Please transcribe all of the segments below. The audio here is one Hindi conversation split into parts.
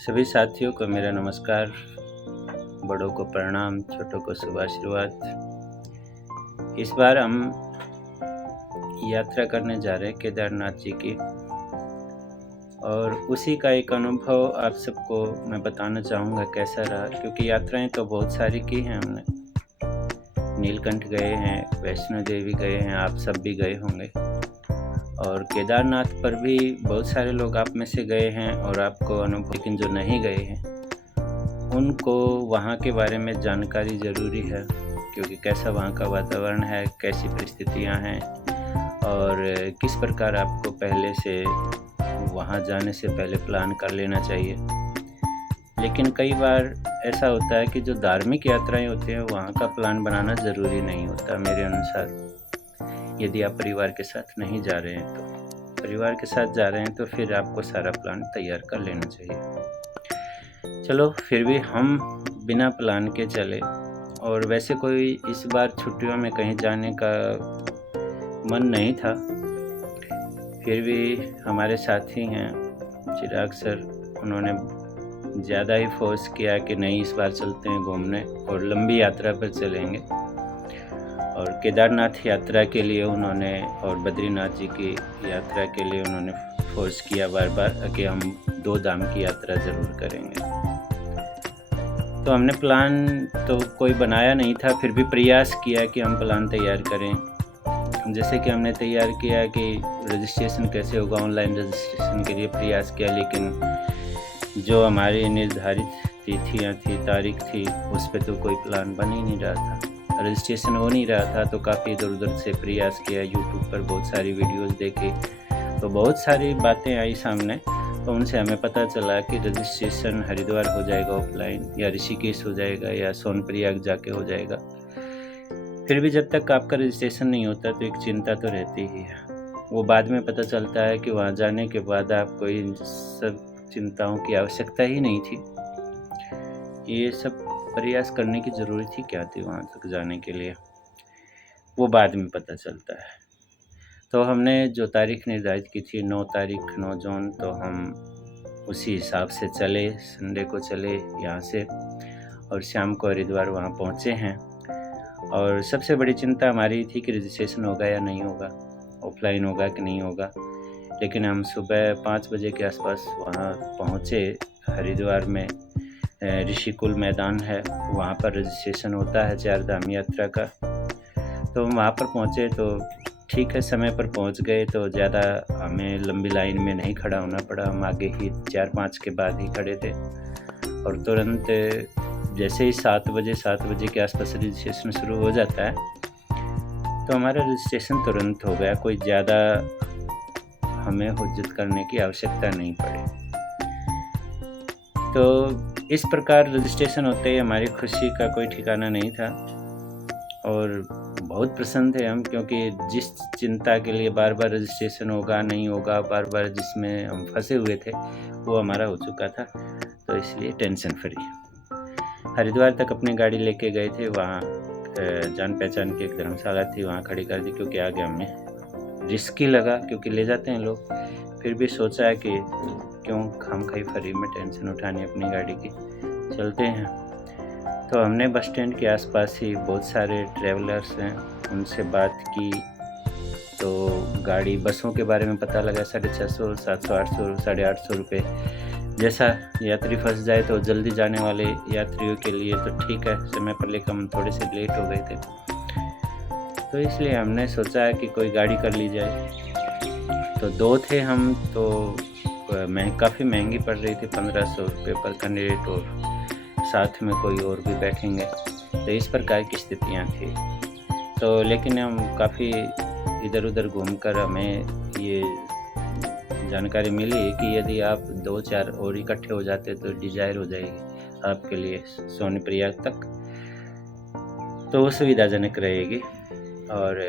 सभी साथियों को मेरा नमस्कार। बड़ों को प्रणाम, छोटों को शुभ आशीर्वाद। इस बार हम यात्रा करने जा रहे हैं केदारनाथ जी की, और उसी का एक अनुभव आप सबको मैं बताना चाहूँगा कैसा रहा। क्योंकि यात्राएं तो बहुत सारी की हैं हमने। नीलकंठ गए हैं, वैष्णो देवी गए हैं, आप सब भी गए होंगे। और केदारनाथ पर भी बहुत सारे लोग आप में से गए हैं और आपको अनुभव, लेकिन जो नहीं गए हैं उनको वहाँ के बारे में जानकारी ज़रूरी है। क्योंकि कैसा वहाँ का वातावरण है, कैसी परिस्थितियाँ हैं, और किस प्रकार आपको पहले से वहाँ जाने से पहले प्लान कर लेना चाहिए। लेकिन कई बार ऐसा होता है कि जो धार्मिक यात्राएं होती हैं वहाँ का प्लान बनाना ज़रूरी नहीं होता मेरे अनुसार। यदि आप परिवार के साथ नहीं जा रहे हैं तो परिवार के साथ जा रहे हैं तो फिर आपको सारा प्लान तैयार कर लेना चाहिए। चलो, फिर भी हम बिना प्लान के चले। और वैसे कोई इस बार छुट्टियों में कहीं जाने का मन नहीं था, फिर भी हमारे साथी हैं चिराग सर, उन्होंने ज़्यादा ही फोर्स किया कि नहीं, इस बार चलते हैं घूमने और लंबी यात्रा पर चलेंगे। और केदारनाथ यात्रा के लिए उन्होंने और बद्रीनाथ जी की यात्रा के लिए उन्होंने फोर्स किया बार बार कि हम 2 धाम की यात्रा ज़रूर करेंगे। तो हमने प्लान तो कोई बनाया नहीं था, फिर भी प्रयास किया कि हम प्लान तैयार करें। जैसे कि हमने तैयार किया कि रजिस्ट्रेशन कैसे होगा, ऑनलाइन रजिस्ट्रेशन के लिए प्रयास किया, लेकिन जो हमारी निर्धारित तिथियाँ थी, तारीख थी, उस पर तो कोई प्लान बन ही नहीं रहा था, रजिस्ट्रेशन हो नहीं रहा था। तो काफ़ी इधर उधर से प्रयास किया, यूट्यूब पर बहुत सारी वीडियोस देखे, तो बहुत सारी बातें आई सामने। तो उनसे हमें पता चला कि रजिस्ट्रेशन हरिद्वार हो जाएगा ऑफलाइन, या ऋषिकेश हो जाएगा, या सोनप्रयाग जाके हो जाएगा। फिर भी जब तक आपका रजिस्ट्रेशन नहीं होता तो एक चिंता तो रहती ही है। वो बाद में पता चलता है कि वहाँ जाने के बाद आपको इन सब चिंताओं की आवश्यकता ही नहीं थी। ये सब प्रयास करने की ज़रूरत ही क्या थी वहाँ तक जाने के लिए, वो बाद में पता चलता है। तो हमने जो तारीख निर्धारित की थी 9 तारीख 9 जून, तो हम उसी हिसाब से चले, संडे को चले यहाँ से, और शाम को हरिद्वार वहाँ पहुँचे हैं। और सबसे बड़ी चिंता हमारी थी कि रजिस्ट्रेशन होगा या नहीं होगा, ऑफलाइन होगा कि नहीं होगा। लेकिन हम सुबह 5 बजे के आसपास वहाँ पहुँचे हरिद्वार में। ऋषिकुल मैदान है, वहाँ पर रजिस्ट्रेशन होता है 4 धाम यात्रा का। तो हम वहाँ पर पहुँचे तो ठीक है, समय पर पहुँच गए, तो ज़्यादा हमें लंबी लाइन में नहीं खड़ा होना पड़ा। हम आगे ही 4-5 के बाद ही खड़े थे, और तुरंत जैसे ही 7 बजे के आसपास रजिस्ट्रेशन शुरू हो जाता है तो हमारा रजिस्ट्रेशन तुरंत हो गया। कोई ज़्यादा हमें हुज्जत करने की आवश्यकता नहीं पड़ी। तो इस प्रकार रजिस्ट्रेशन होते ही हमारी खुशी का कोई ठिकाना नहीं था, और बहुत प्रसन्न थे हम, क्योंकि जिस चिंता के लिए बार बार रजिस्ट्रेशन होगा नहीं होगा, बार बार जिसमें हम फंसे हुए थे, वो हमारा हो चुका था। तो इसलिए टेंशन फ्री हरिद्वार तक अपनी गाड़ी लेके गए थे। वहाँ जान पहचान की एक धर्मशाला थी, वहाँ खड़ी कर दी, क्योंकि आगे हमें रिस्की लगा, क्योंकि ले जाते हैं लोग। फिर भी सोचा है कि क्यों खामखाई फ्री में टेंशन उठानी अपनी गाड़ी की, चलते हैं। तो हमने बस स्टैंड के आसपास ही बहुत सारे ट्रैवलर्स हैं, उनसे बात की। तो गाड़ी बसों के बारे में पता लगा, 650, 700, 800, 850 रुपये। जैसा यात्री फंस जाए तो जल्दी जाने वाले यात्रियों के लिए तो ठीक है, समय पर, लेकर हम थोड़े से लेट हो गए थे, तो इसलिए हमने सोचा है कि कोई गाड़ी कर ली जाए। तो 2 थे हम, तो काफ़ी महंगी पड़ रही थी, 1500 रुपये पर कैंडिडेट, और साथ में कोई और भी बैठेंगे, तो इस प्रकार की स्थितियाँ थी। तो लेकिन हम काफ़ी इधर उधर घूमकर हमें ये जानकारी मिली कि यदि आप 2-4 और इकट्ठे हो जाते तो डिज़ायर हो जाएगी आपके लिए सोनप्रयाग तक, तो वो सुविधाजनक रहेगी, और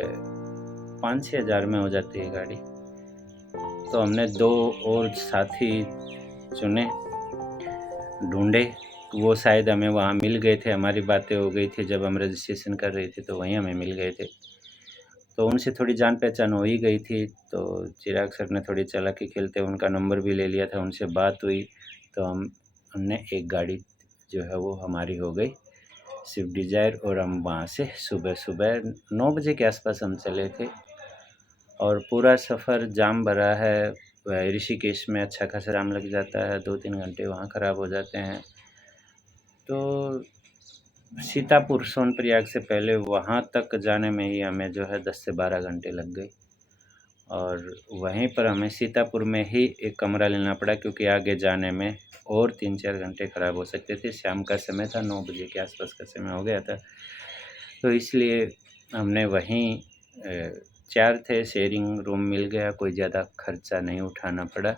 5-6 हज़ार में हो जाती है गाड़ी। तो हमने 2 और साथी चुने, ढूंढे, वो शायद हमें वहाँ मिल गए थे। हमारी बातें हो गई थी जब हम रजिस्ट्रेशन कर रहे थे, तो वहीं हमें मिल गए थे। तो उनसे थोड़ी जान पहचान हो ही गई थी, तो चिराग सर ने थोड़ी चालाकी खेलते उनका नंबर भी ले लिया था, उनसे बात हुई। तो हम हमने एक गाड़ी जो है वो हमारी हो गई स्विफ्ट डिज़ायर, और हम वहाँ से सुबह 9 बजे के आसपास हम चले थे। और पूरा सफ़र जाम भरा है। ऋषिकेश में अच्छा खासा जाम लग जाता है, 2-3 घंटे वहाँ ख़राब हो जाते हैं। तो सीतापुर सोनप्रयाग से पहले वहाँ तक जाने में ही हमें जो है 10 से 12 घंटे लग गए, और वहीं पर हमें सीतापुर में ही एक कमरा लेना पड़ा, क्योंकि आगे जाने में और 3-4 घंटे ख़राब हो सकते थे। शाम का समय था, 9 बजे के आसपास का समय हो गया था, तो इसलिए हमने वहीं 4 थे, शेयरिंग रूम मिल गया, कोई ज़्यादा खर्चा नहीं उठाना पड़ा।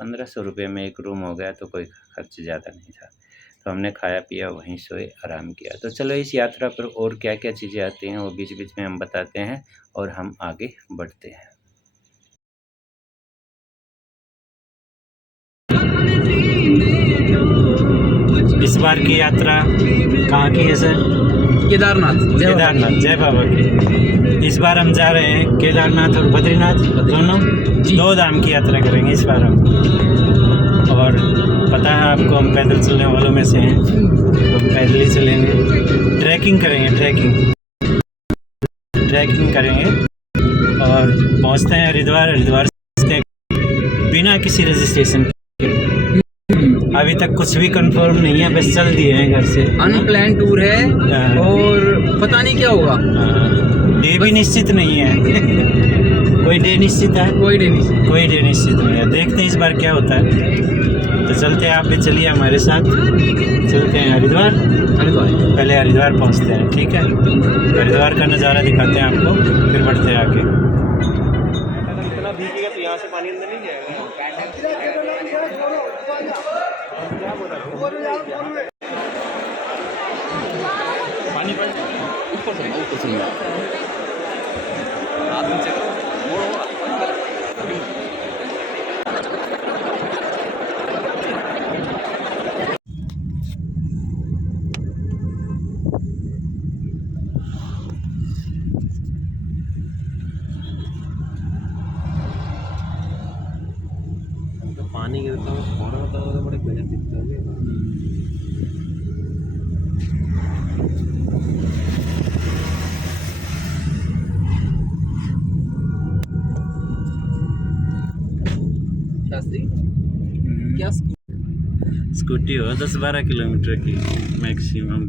1500 रुपये में एक रूम हो गया, तो कोई खर्च ज़्यादा नहीं था। तो हमने खाया पिया, वहीं सोए, आराम किया। तो चलो इस यात्रा पर और क्या क्या चीज़ें आती हैं वो बीच बीच में हम बताते हैं, और हम आगे बढ़ते हैं। इस बार की यात्रा कहाँ की है सर? केदारनाथ, जय बाबा की। इस बार हम जा रहे हैं केदारनाथ और बद्रीनाथ, दोनों 2 धाम की यात्रा करेंगे इस बार हम। और पता है आपको, हम पैदल चलने वालों में से हैं, तो हम पैदल ही चलेंगे। ट्रैकिंग करेंगे और पहुंचते हैं हरिद्वार से बिना किसी रजिस्ट्रेशन के। अभी तक कुछ भी कंफर्म नहीं है, बस चल दिए हैं घर से। अनप्लान टूर है और पता नहीं क्या होगा। डे भी निश्चित नहीं है। कोई डे निश्चित है? कोई डे निश्चित नहीं है। देखते हैं इस बार क्या होता है। तो चलते हैं, आप भी चलिए हमारे साथ। चलते हैं हरिद्वार। पहले हरिद्वार पहुंचते हैं, ठीक है? हरिद्वार का नज़ारा दिखाते हैं आपको, फिर बढ़ते हैं आगे। इतना भीगेगा तो यहाँ से पानी अंदर नहीं जाएगा। पानी ऊपर से पानी गिरता है, फोड़ा होता है तो बड़े बेहद दिखता है। क्या स्कूटी हो 10-12 किलोमीटर की मैक्सिमम।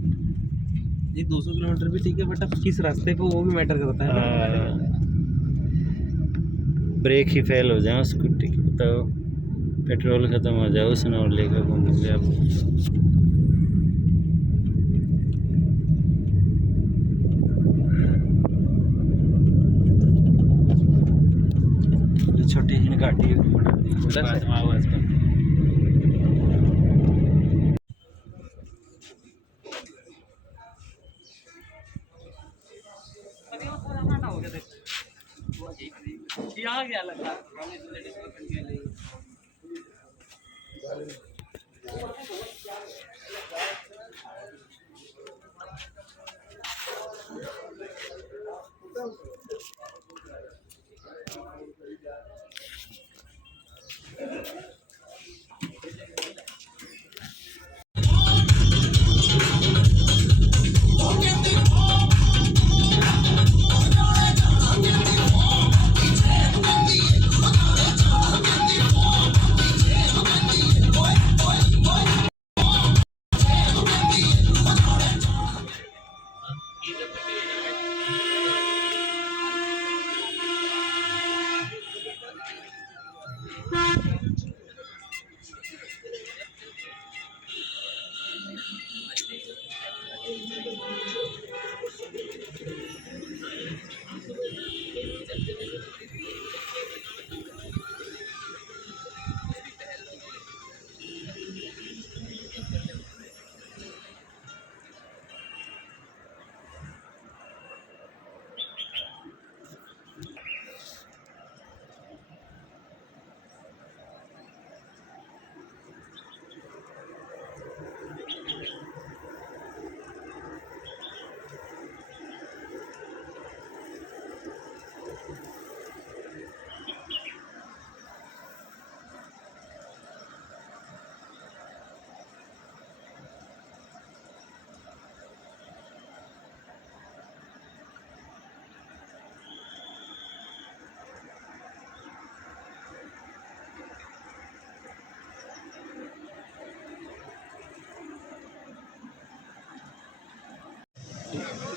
ये 200 किलोमीटर भी ठीक है, बट अब किस रास्ते पे वो भी मैटर करता है। ब्रेक ही फेल हो जाए स्कूटी की, बताओ, पेट्रोल ख़त्म हो जाए, उसने और लेकर घूमोगे आप। छोटी ही गाड़ी आवाज़ कर। यहाँ क्या लगा?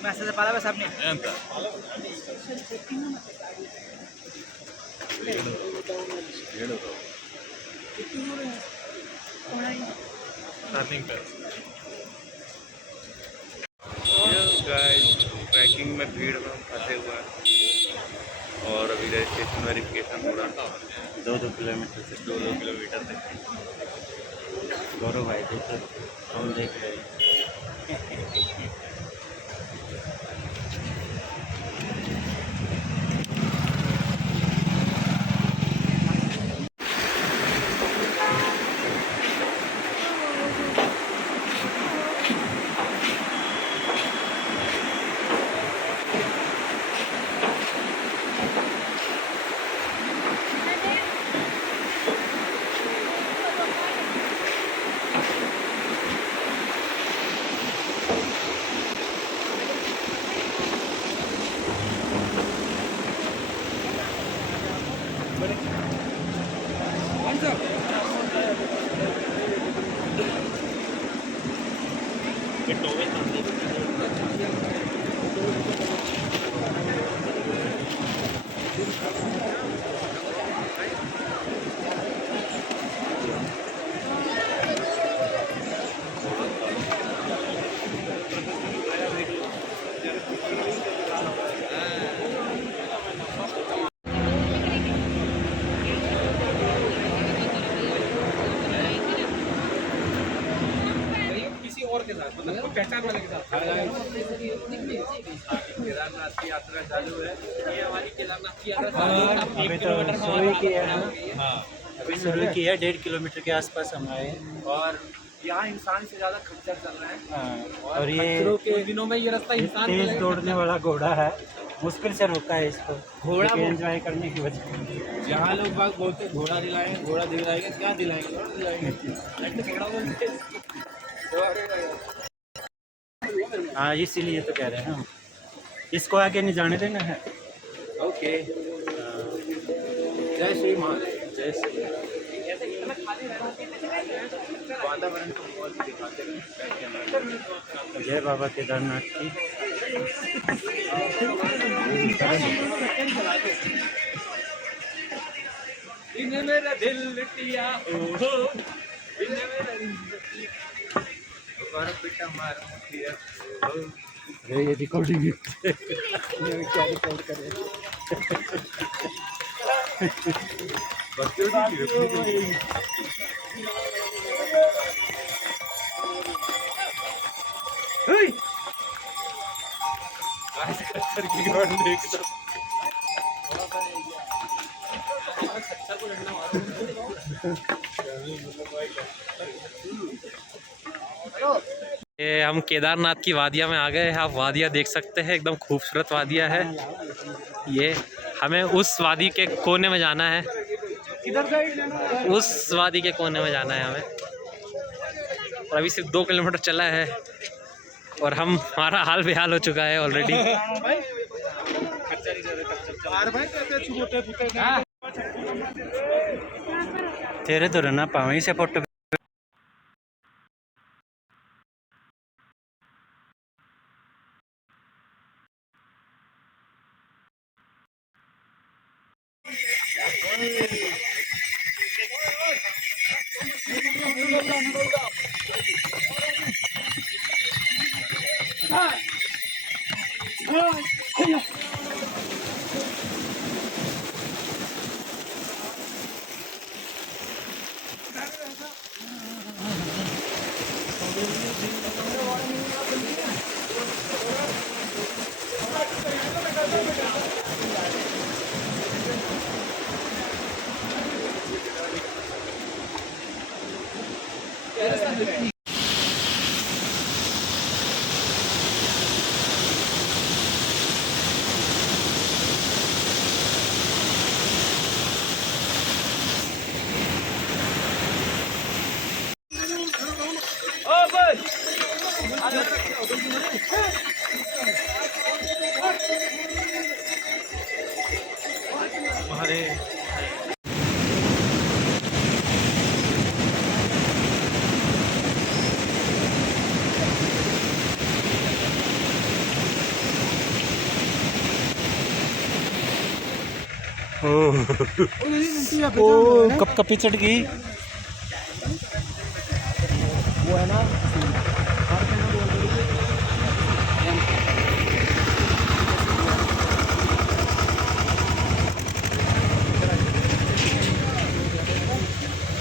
Masa sa palabas sabi niya. Ayan ta. Nothing else. Guys trekking में भीड़ में हम फंसे हुए हैं और अभी रजिस्ट्रेशन वेरिफिकेशन हो रहा है 2-2 किलोमीटर से 2 किलोमीटर से। गौरव भाई देखो हम देख रहे हैं। के साथ मतलब कोई पहचान वाले के साथ। केदारनाथ की यात्रा चालू है। ये हमारी केदारनाथ की यात्रा अभी तो शुरू की है ना। हाँ अभी शुरू की है 1.5 किलोमीटर के आसपास हम आए और यहाँ इंसान से ज्यादा खच्चर चल रहा है। हाँ और ये के दिनों में ये रास्ता इंसान तेज दौड़ने वाला घोड़ा है, मुश्किल से रोका है इसको घोड़ा एंजॉय करने की वजह। जहाँ लोग बाग बोलते घोड़ा दिलाएंगे, घोड़ा दिलाएंगे, क्या दिलाएंगे, घोड़ा दिलाएंगे, घोड़ा बोलते। हाँ इसीलिए तो कह रहे हैं हम, इसको आगे नहीं जाने देना है। ओके जय श्री महादेव। जय श्री वातावरण को बहुत दिखाते हैं। जय बाबा केदारनाथ की। इन्हें मेरा दिल लुटिया ओहो, इन्हें मेरा दिल लुटिया और पिटा मार दिया ओहो। अरे ये रिकॉर्डिंग क्या रिकॉर्ड कर रहे हैं। ये हम केदारनाथ की वादिया में आ गए हैं। आप वादिया देख सकते हैं, एकदम खूबसूरत वादिया है ये। हमें उस वादी के कोने में जाना है, उस वादी के कोने में जाना है हमें। और अभी सिर्फ 2 किलोमीटर चला है और हमारा हाल बेहाल हो चुका है ऑलरेडी। तेरे तो रहना पावई से फोटो ओ कब कपी चढ़ गई। वो है ना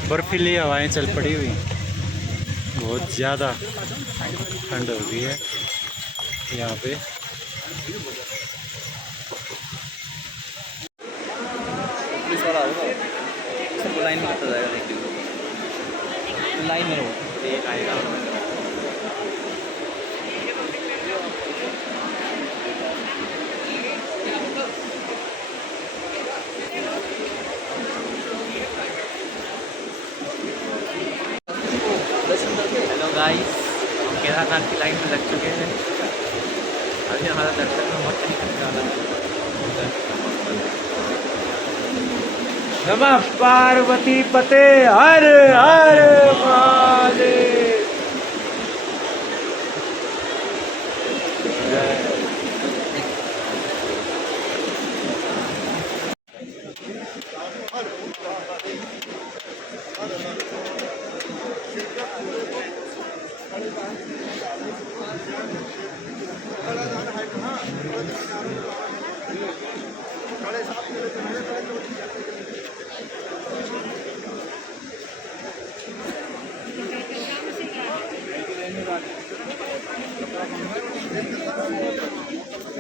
बर्फीली हवाएं चल पड़ी हुई, बहुत ज़्यादा ठंड हो गई है यहाँ पे। पुलिस वाला होगा, सबको लाइन में करता जाएगा, देखिए लाइन में रहो, एक आएगा। हेलो गाइस, हम केदारनाथ की लाइन में लग चुके हैं। अभी हमारा दर्शन में बहुत नहीं करने वाला है। नमः पार्वती पते हर हर महादेव।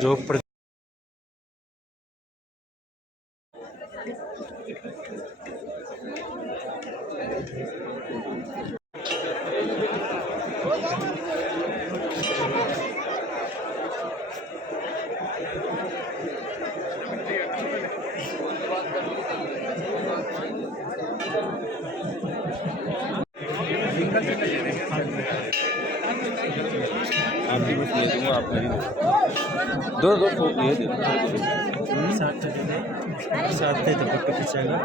जो दो दो सौ ये दे साथ थे तो फोटो खींचेगा।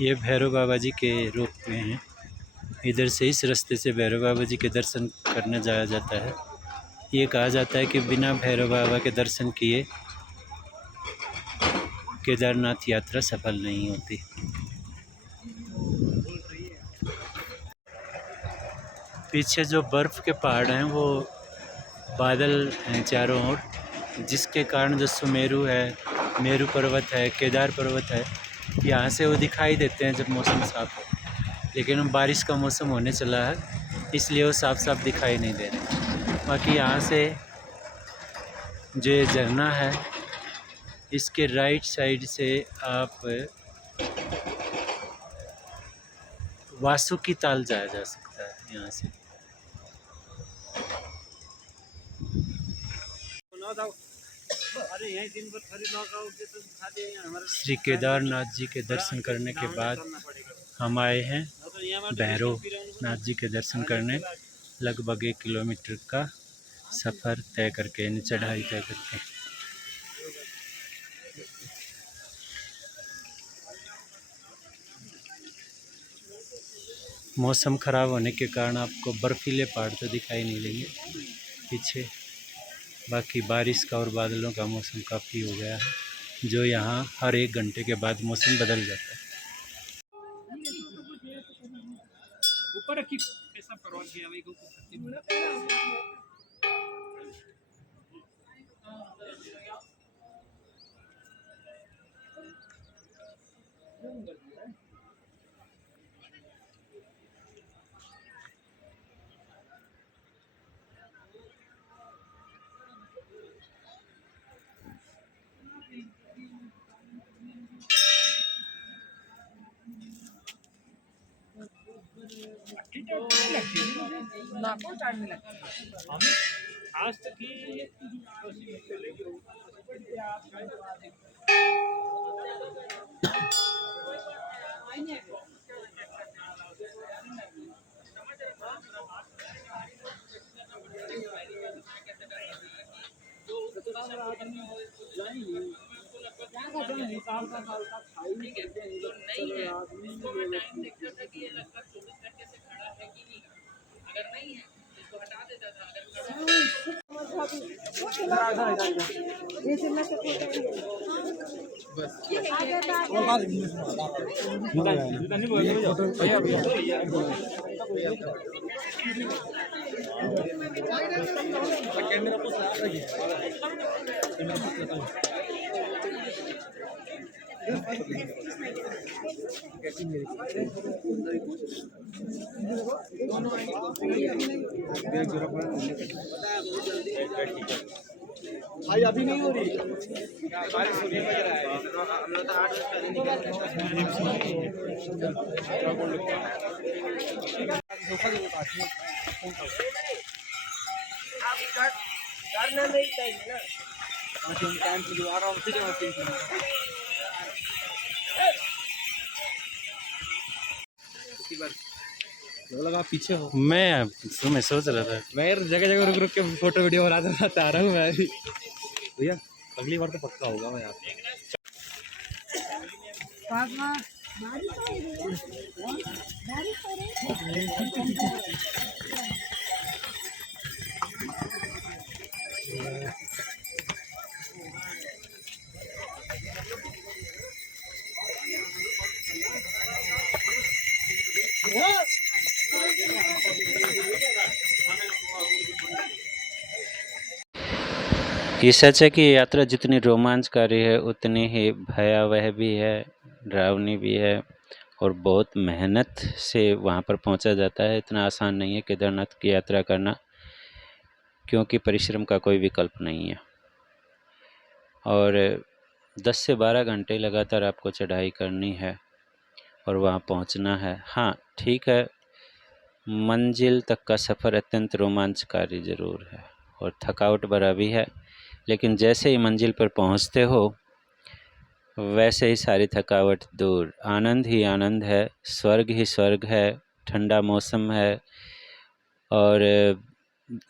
ये भैरव बाबा जी के रूप में हैं। इधर से इस रास्ते से भैरव बाबा जी के दर्शन करने जाया जाता है। ये कहा जाता है कि बिना भैरव बाबा के दर्शन किए केदारनाथ यात्रा सफल नहीं होती। पीछे जो बर्फ़ के पहाड़ हैं वो बादल हैं चारों ओर, जिसके कारण जो सुमेरु है, मेरु पर्वत है, केदार पर्वत है, यहाँ से वो दिखाई देते हैं जब मौसम साफ़ हो। लेकिन अब बारिश का मौसम होने चला है, इसलिए वो साफ साफ दिखाई नहीं दे रहे। बाकी यहाँ से जो ये झरना है, इसके राइट साइड से आप वासुकी ताल जाया जा सकता है यहाँ से। श्री केदारनाथ जी के दर्शन करने के बाद हम आए हैं भैरव नाथ जी के दर्शन करने। लगभग 1 किलोमीटर का सफ़र तय करके, चढ़ाई तय करके। मौसम ख़राब होने के कारण आपको बर्फीले पहाड़ तो दिखाई नहीं देंगे पीछे। बाकी बारिश का और बादलों का मौसम काफ़ी हो गया है, जो यहाँ हर 1 घंटे के बाद मौसम बदल जाता है। आज तक की भाई अभी नहीं हो रही, बारिश होने लग रहा है। हम लोग तो 8 बजे पहले करना नहीं चाहिए ना। टाइम से जो आ रहा हूँ लगा पीछे हो। मैं सोच रहा था। मैं जगह जगह रुक रुक के फोटो वीडियो बनाता आ रहा हूँ मैं भी। भैया अगली बार तो पक्का होगा मैं यहाँ ये सच है कि यात्रा जितनी रोमांचकारी है उतनी ही भयावह भी है, डरावनी भी है और बहुत मेहनत से वहाँ पर पहुँचा जाता है। इतना आसान नहीं है केदारनाथ की यात्रा करना, क्योंकि परिश्रम का कोई विकल्प नहीं है और 10 से 12 घंटे लगातार आपको चढ़ाई करनी है और वहाँ पहुँचना है। हाँ ठीक है, मंजिल तक का सफ़र अत्यंत रोमांचकारी ज़रूर है और थकावट भरा भी है, लेकिन जैसे ही मंजिल पर पहुंचते हो वैसे ही सारी थकावट दूर। आनंद ही आनंद है, स्वर्ग ही स्वर्ग है, ठंडा मौसम है। और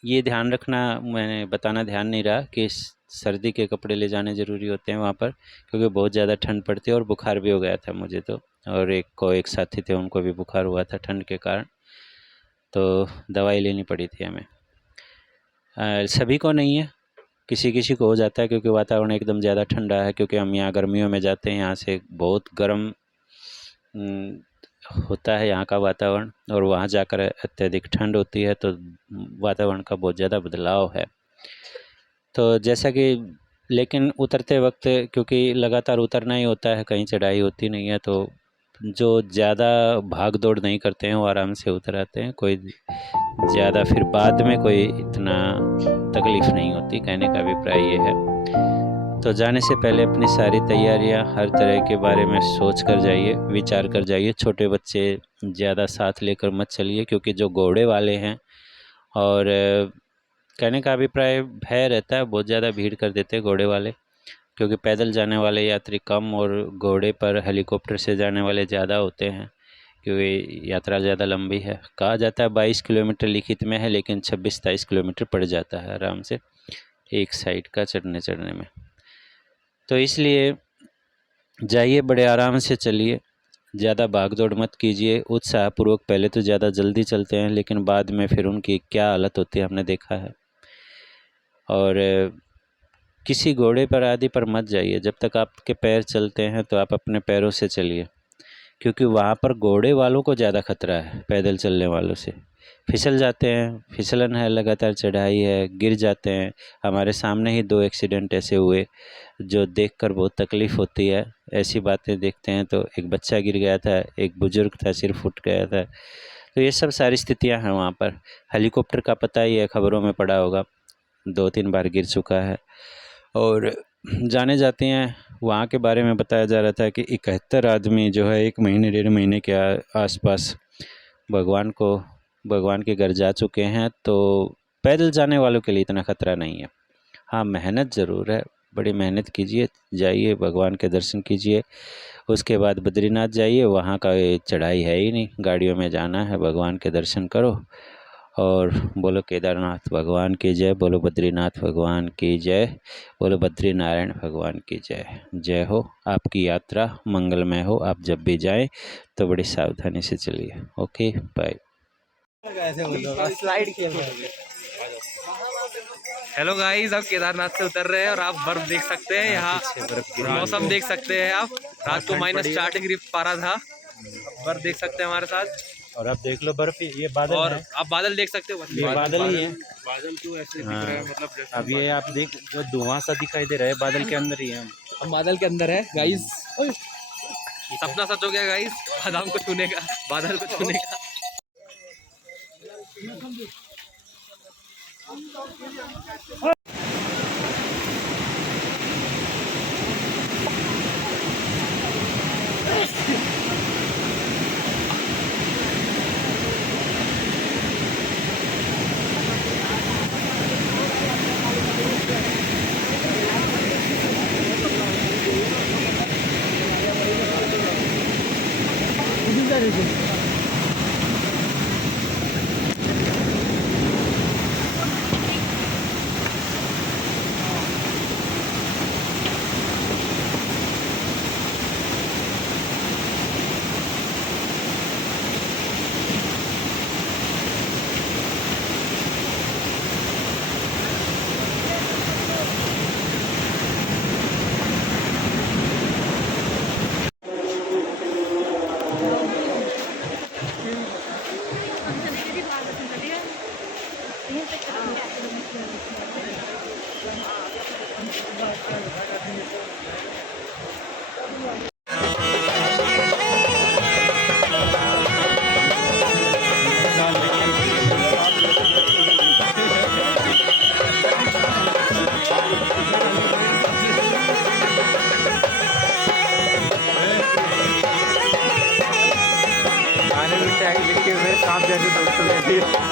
ये ध्यान रखना, मैंने बताना ध्यान नहीं रहा कि सर्दी के कपड़े ले जाने ज़रूरी होते हैं वहाँ पर, क्योंकि बहुत ज़्यादा ठंड पड़ती है और बुखार भी हो गया था मुझे तो, और एक साथी थे उनको भी बुखार हुआ था ठंड के कारण, तो दवाई लेनी पड़ी थी हमें। सभी को नहीं है, किसी किसी को हो जाता है, क्योंकि वातावरण एकदम ज़्यादा ठंडा है। क्योंकि हम यहाँ गर्मियों में जाते हैं, यहाँ से बहुत गर्म होता है यहाँ का वातावरण, और वहाँ जाकर अत्यधिक ठंड होती है, तो वातावरण का बहुत ज़्यादा बदलाव है। तो जैसा कि लेकिन उतरते वक्त क्योंकि लगातार उतरना ही होता है, कहीं चढ़ाई होती नहीं है, तो जो ज़्यादा भाग दौड़ नहीं करते हैं वो आराम से उतर आते हैं। कोई ज़्यादा फिर बाद में कोई इतना तकलीफ़ नहीं होती, कहने का अभिप्राय ये है। तो जाने से पहले अपनी सारी तैयारियां हर तरह के बारे में सोच कर जाइए, विचार कर जाइए। छोटे बच्चे ज़्यादा साथ लेकर मत चलिए, क्योंकि जो घोड़े वाले हैं, और कहने का अभिप्राय भय रहता है, बहुत ज़्यादा भीड़ कर देते हैं घोड़े वाले, क्योंकि पैदल जाने वाले यात्री कम और घोड़े पर हेलीकॉप्टर से जाने वाले ज़्यादा होते हैं, क्योंकि यात्रा ज़्यादा लंबी है। कहा जाता है 22 किलोमीटर लिखित में है, लेकिन 26-27 किलोमीटर पड़ जाता है आराम से एक साइड का चढ़ने में। तो इसलिए जाइए, बड़े आराम से चलिए, ज़्यादा भाग दौड़ मत कीजिए, उत्साहपूर्वक। पहले तो ज़्यादा जल्दी चलते हैं, लेकिन बाद में फिर उनकी क्या हालत होती है हमने देखा है। और किसी घोड़े पर आदि पर मत जाइए, जब तक आपके पैर चलते हैं तो आप अपने पैरों से चलिए, क्योंकि वहाँ पर घोड़े वालों को ज़्यादा खतरा है पैदल चलने वालों से, फिसल जाते हैं, फिसलन है, लगातार चढ़ाई है, गिर जाते हैं। हमारे सामने ही 2 एक्सीडेंट ऐसे हुए जो देखकर बहुत तकलीफ़ होती है। ऐसी बातें देखते हैं तो एक बच्चा गिर गया था, एक बुज़ुर्ग था, सिर फूट गया था। तो ये सब सारी स्थितियाँ हैं वहाँ पर। हेलीकॉप्टर का पता ही है, खबरों में पड़ा होगा, 2-3 बार गिर चुका है। और जाने जाते हैं वहाँ के बारे में बताया जा रहा था कि 71 आदमी जो है 1 महीने 1.5 महीने के आसपास भगवान के घर जा चुके हैं। तो पैदल जाने वालों के लिए इतना ख़तरा नहीं है। हाँ, मेहनत ज़रूर है, बड़ी मेहनत कीजिए, जाइए भगवान के दर्शन कीजिए। उसके बाद बद्रीनाथ जाइए, वहाँ का ये चढ़ाई है ही नहीं, गाड़ियों में जाना है, भगवान के दर्शन करो। और बोलो केदारनाथ भगवान की जय, बोलो बद्रीनाथ भगवान की जय, बोलो बद्रीनारायण भगवान की जय। जय हो, आपकी यात्रा मंगलमय हो। आप जब भी जाएं तो बड़ी सावधानी से चलिए। Okay, bye. स्लाइड खेल रहे हैं। हेलो गाइस, अब केदारनाथ से उतर रहे हैं और आप बर्फ देख सकते हैं। यहाँ मौसम देख सकते हैं आप। रात को -4 डिग्री पारा था। बर्फ देख सकते हैं हमारे साथ। और अब देख लो बर्फ, ये बादल और है। आप बादल देख सकते हो। ये बादल ही है। बादल क्यों ऐसे दिख हाँ। रहा है, मतलब जैसे अब ये आप देख, जो धुआं सा दिखाई दे रहा है, बादल के अंदर ही है हम। हम बादल के अंदर है गाइस। सपना सच हो गया गाइस, बादाम को छूने का, बादल को छूने का। सांप जैसे दोस्तों रहती है।